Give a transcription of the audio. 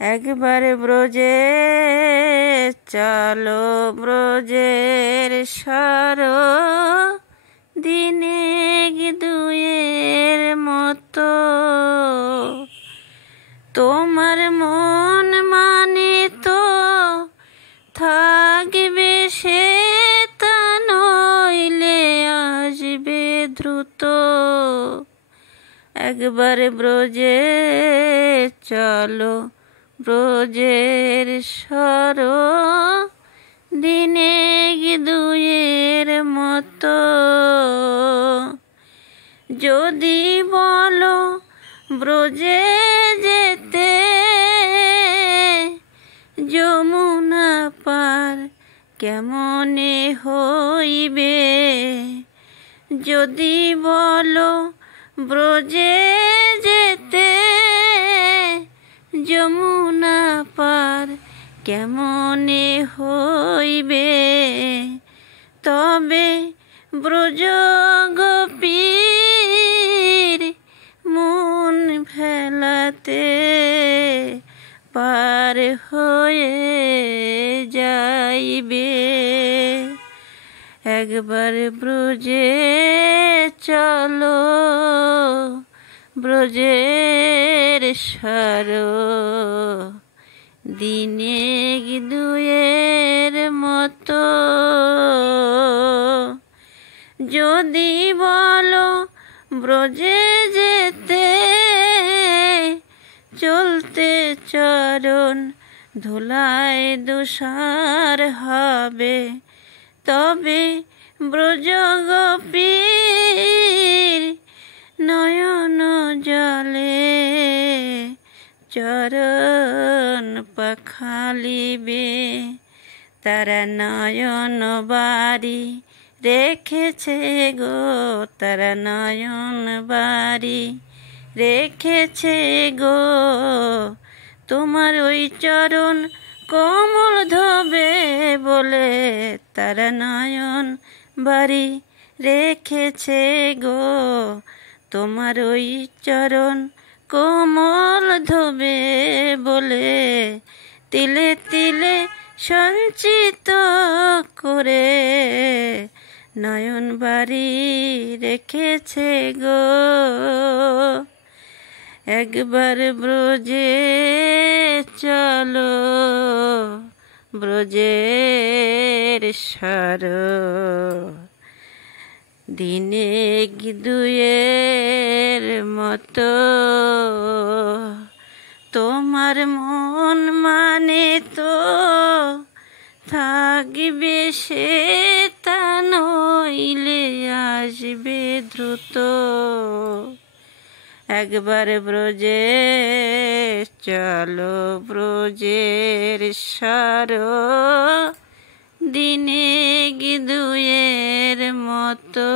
একবার ব্রজে চলো ব্রজের সর দিনে দুয়ের মতো তোমার মন মানে তো থাকবে সে তা নইলে আসবে দ্রুত। একবার ব্রজে চলো ব্রজের সর দিনে দুয়ের মতো যদি বলো ব্রজে যেতে যমুনা পার কেমনে হইবে, যদি বলো ব্রজে যেতে যমুনা পার কেমনে হইবে, তবে ব্রজ গোপীর মন ভেলাতে পার হয়ে যাইবে। একবার ব্রজে চলো ব্রজের সর দিনে দুয়ের মতো যদি বলো ব্রজে যেতে চলতে চরণ ধুলায় দুসার হবে, তবে ব্রজ গোপীর নয়ন জলে চরণ পাখালিবে। তারা নয়ন বাড়ি রেখেছে গো, তারা নয়ন বাড়ি রেখেছে গো, তোমার ওই চরণ কমল ধোবে বলে তারা নয়ন বাড়ি রেখেছে গো, তোমার ওই চরণ কোমল ধোবে বলে তিলে তিলে সঞ্চিত করে নয়ন বাড়ি রেখেছে গো। একবার ব্রজে চলো ব্রজের সর দিনে দুয়ের মতো তোমার মন মানে তো থাকবে সে তা নইলে আসবে দ্রুত। একবার ব্রজে চলো ব্রজের সর দিনে দুয়ের মতো।